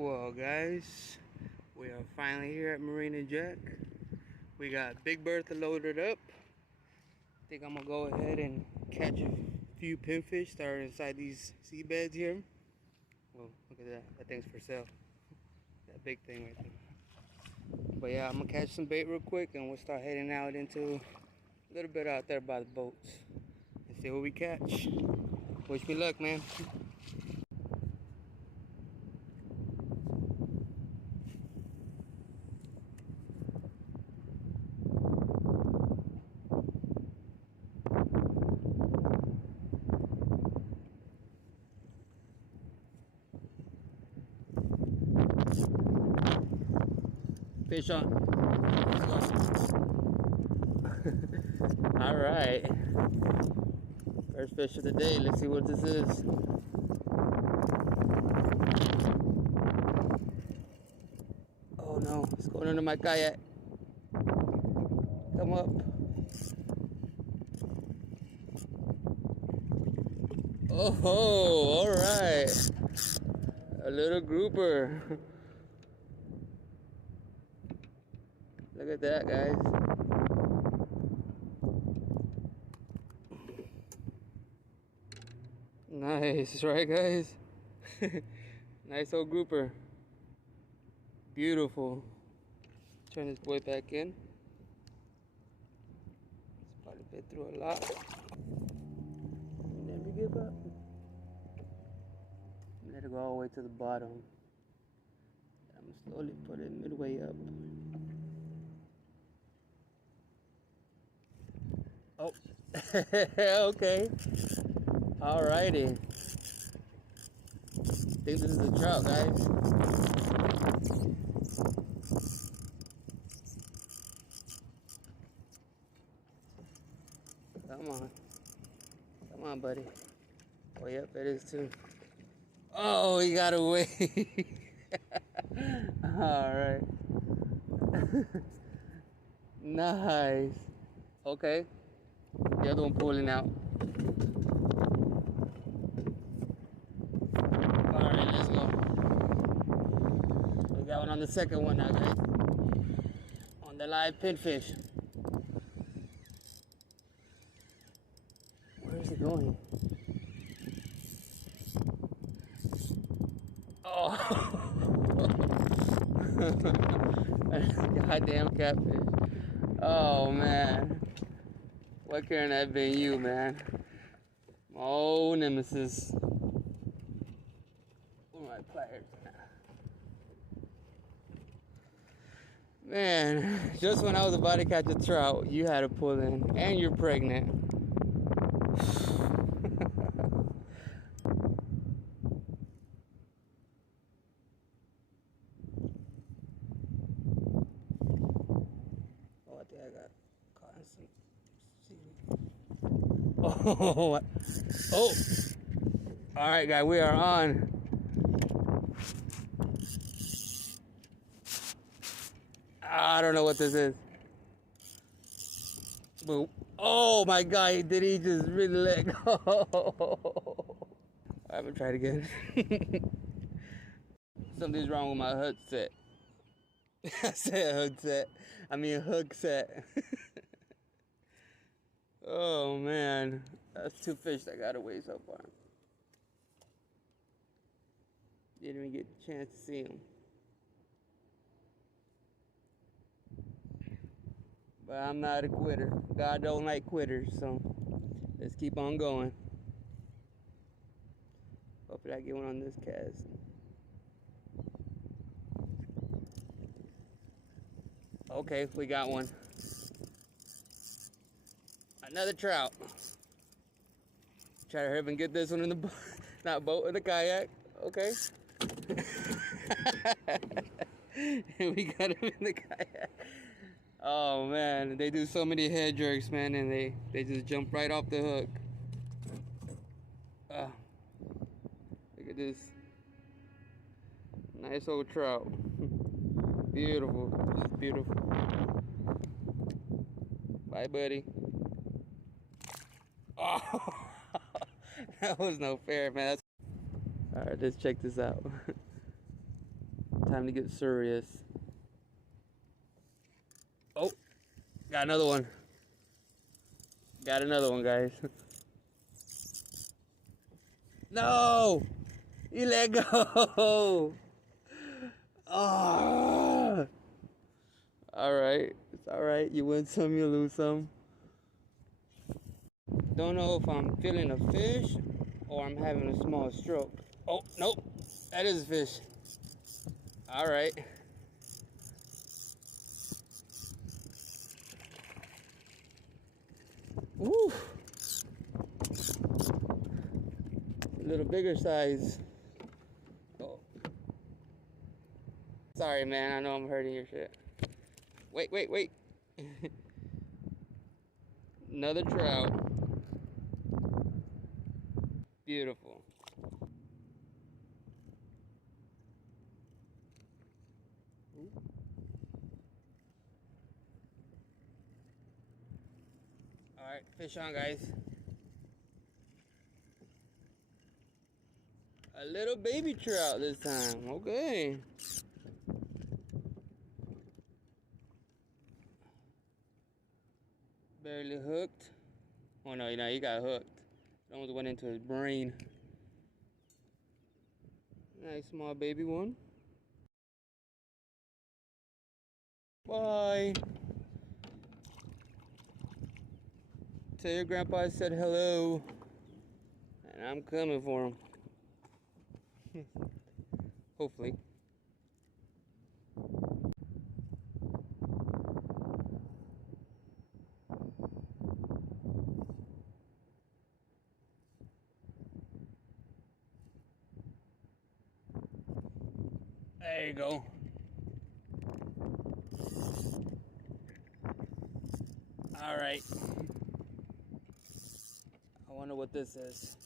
Well guys, we are finally here at Marina Jack. We got Big Bertha loaded up. I think I'm gonna go ahead and catch a few pinfish that are inside these seabeds here. Well, look at that. That thing's for sale. That big thing right there. But yeah, I'm gonna catch some bait real quick and we'll start heading out into a little bit out there by the boats and see what we catch. Wish me luck, man. Fish on. All right. First fish of the day. Let's see what this is. Oh no, it's going under my kayak. Come up. Oh, all right. A little grouper. Look at that, guys. Nice, right, guys? Nice old grouper. Beautiful. Turn this boy back in. It's probably bit through a lot. Never give up. Let it go all the way to the bottom. I'm gonna slowly put it midway up. Oh, okay. Alrighty. I think this is a trout, guys. Come on. Come on, buddy. Oh, yep, it is too. Oh, he got away. Alright. Nice. Okay. The other one pulling out. Alright, let's go. We got one on the second one now, guys. On the live pinfish. Where is it going? Oh! Goddamn catfish. Oh, man. Why can't that be you, man? My old nemesis. Where are my pliers? Man, just when I was about to catch a trout, you had to pull in, and you're pregnant. Oh, I think I got caught in some seaweed. Oh, oh! All right, guys, we are on. I don't know what this is. Boom. Oh my God, did he just really let go? I'm gonna try it again. Something's wrong with my hook set. I said hook set. I mean hook set. Oh man, that's two fish that got away so far. Didn't even get a chance to see them. But I'm not a quitter. God don't like quitters, so let's keep on going. Hopefully I get one on this cast. Okay, we got one. Another trout. Try to hurry up and get this one in the boat. Not boat, in the kayak. Okay. We got him in the kayak. Oh man, they do so many head jerks, man, and they just jump right off the hook. Look at this. Nice old trout. Beautiful, just beautiful. Bye, buddy. Oh, that was no fair, man. All right, let's check this out. time to get serious. Oh, got another one. Got another one, guys. No! You let go! Oh! Alright, it's alright. You win some, you lose some. Don't know if I'm feeling a fish or I'm having a small stroke. Oh, nope. That is a fish. Alright. Woo! A little bigger size. Oh. Sorry, man. I know I'm hurting your shit. Wait, wait, wait. Another trout. Beautiful. Alright, fish on, guys. A little baby trout this time. Okay. Barely hooked. Oh no, he got hooked. It almost went into his brain. Nice small baby one. Bye. Tell your grandpa I said hello. And I'm coming for him. Hopefully. There you go. Alright. I wonder what this is.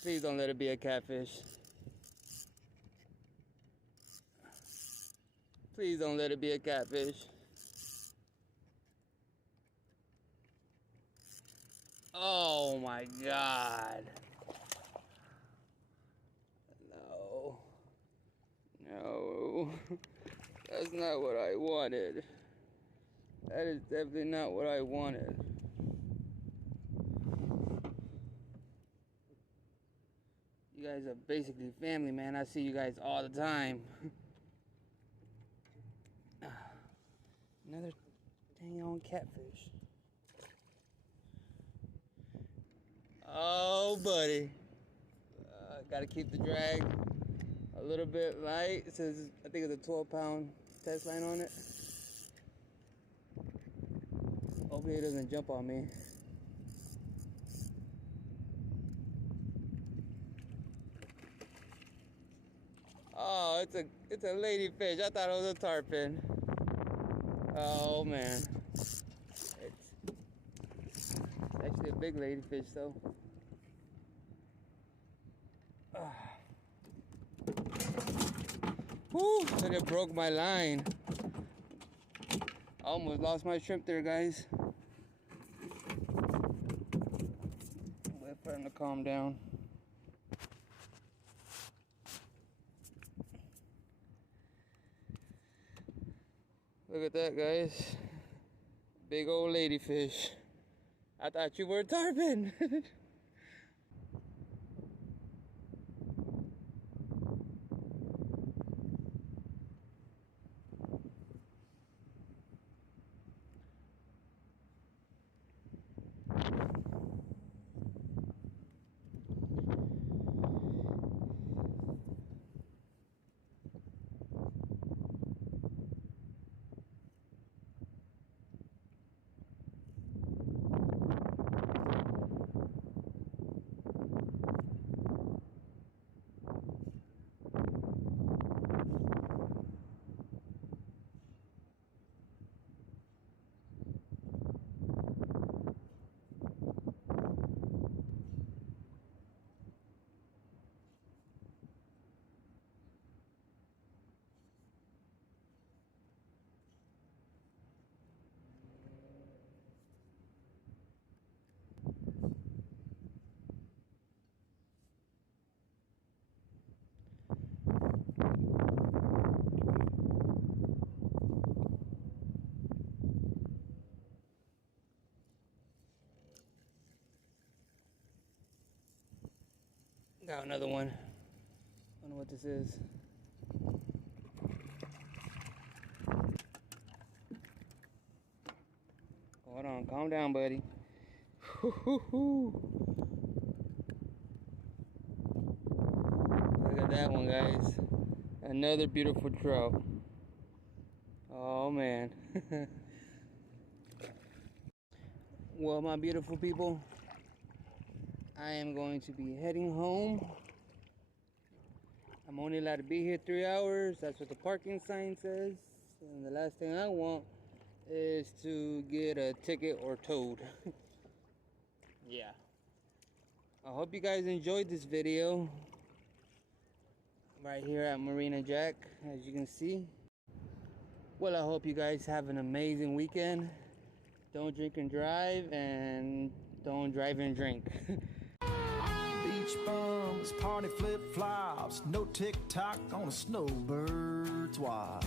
Please don't let it be a catfish. Please don't let it be a catfish. Oh my God. No. No. That's not what I wanted. That is definitely not what I wanted. You guys are basically family, man. I see you guys all the time. Another dang on catfish. Oh, buddy. Gotta keep the drag a little bit light. It says, I think it's a 12-pound test line on it. Hopefully it doesn't jump on me. Oh, it's a ladyfish. I thought it was a tarpon. Oh man, it's actually a big ladyfish though. Whew, and it broke my line. I almost lost my shrimp there, guys. Wait for him to calm down. Look at that, guys. Big old ladyfish. I thought you were a tarpon. Got another one. I don't know what this is. Hold on, calm down, buddy. Look at that one, guys. Another beautiful trout. Oh man. Well, my beautiful people, I am going to be heading home. I'm only allowed to be here 3 hours. That's what the parking sign says. And the last thing I want is to get a ticket or towed. Yeah. I hope you guys enjoyed this video. Right here at Marina Jack, as you can see. Well, I hope you guys have an amazing weekend. Don't drink and drive, and don't drive and drink. Beach bums, party flip-flops, no TikTok on a snowbird's watch.